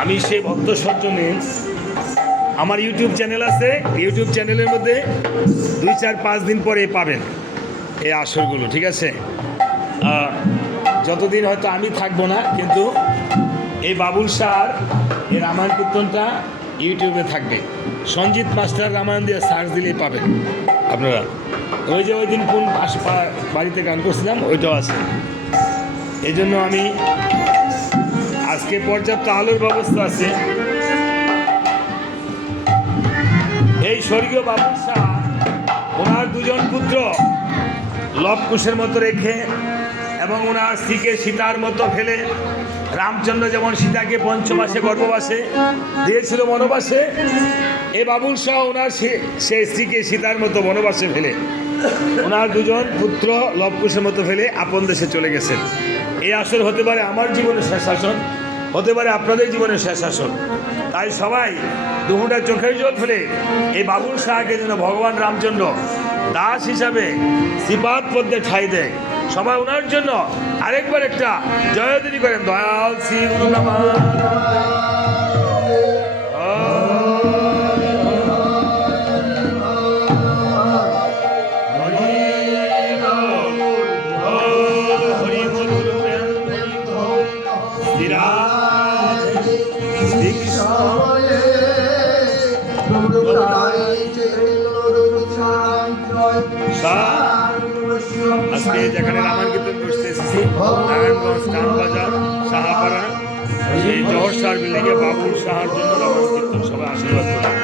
আমি সেই ভক্ত সজ্জনে আমার ইউটিউব চ্যানেল আছে, ইউটিউব চ্যানেলের মধ্যে 2-4-5 দিন পরে পাবেন এই আসরগুলো, ঠিক আছে? যতদিন হয়তো আমি থাকবো না, কিন্তু এই বাবুল শাহর এই রামায়ণ কীর্তনটা ইউটিউবে থাকবে। সঞ্জিত মাস্টার রামায়ণ দিয়ে সার্চ দিলেই পাবেন আপনারা। ওই যে ওই দিন কোন বাড়িতে গান করছিলাম ওইটাও আছে। এই জন্য আমি আজকে পর্যাপ্ত আলোর ব্যবস্থা আছে। এই স্বর্গীয় বাবুল শাহ ওনার 2 জন পুত্র লবকুশের মতো রেখে এবং ওনার স্ত্রীকে সীতার মতো ফেলে, রামচন্দ্র যেমন সীতাকে 5 মাসে গর্ভবাসে দিয়েছিল বনবাসে, এ বাবুল শাহ ওনার সেই স্ত্রীকে সীতার মতো বনবাসে ফেলে ওনার 2 জন পুত্র লবকুশের মতো ফেলে আপন দেশে চলে গেছেন। এই আসর হতে পারে আমার জীবনের শেষ শাসন, হতে পারে আপনাদের জীবনের শেষ শাসন। তাই সবাই দুহুটা চোখের জল ফেলে এই বাবুল শাহকে যেন ভগবান রামচন্দ্র দাস হিসাবে শ্রীপাদ পদ্মে ঠাঁই দেয়। সবাই ওনার জন্য আরেকবার একটা জয়ধ্বনি করেন, দয়াল শ্রী গুরু নমঃ। আজকে যেখানে রামায়ণ কীর্তন করতে এসেছি, নারায়ণগঞ্জ টাউন বাজার সাহাপাড়া, সেই জহর শাহর বিল্ডিংয়ে বাবুল শাহর জন্য রামায়ণ কীর্তন, সবাই আশীর্বাদ করেন।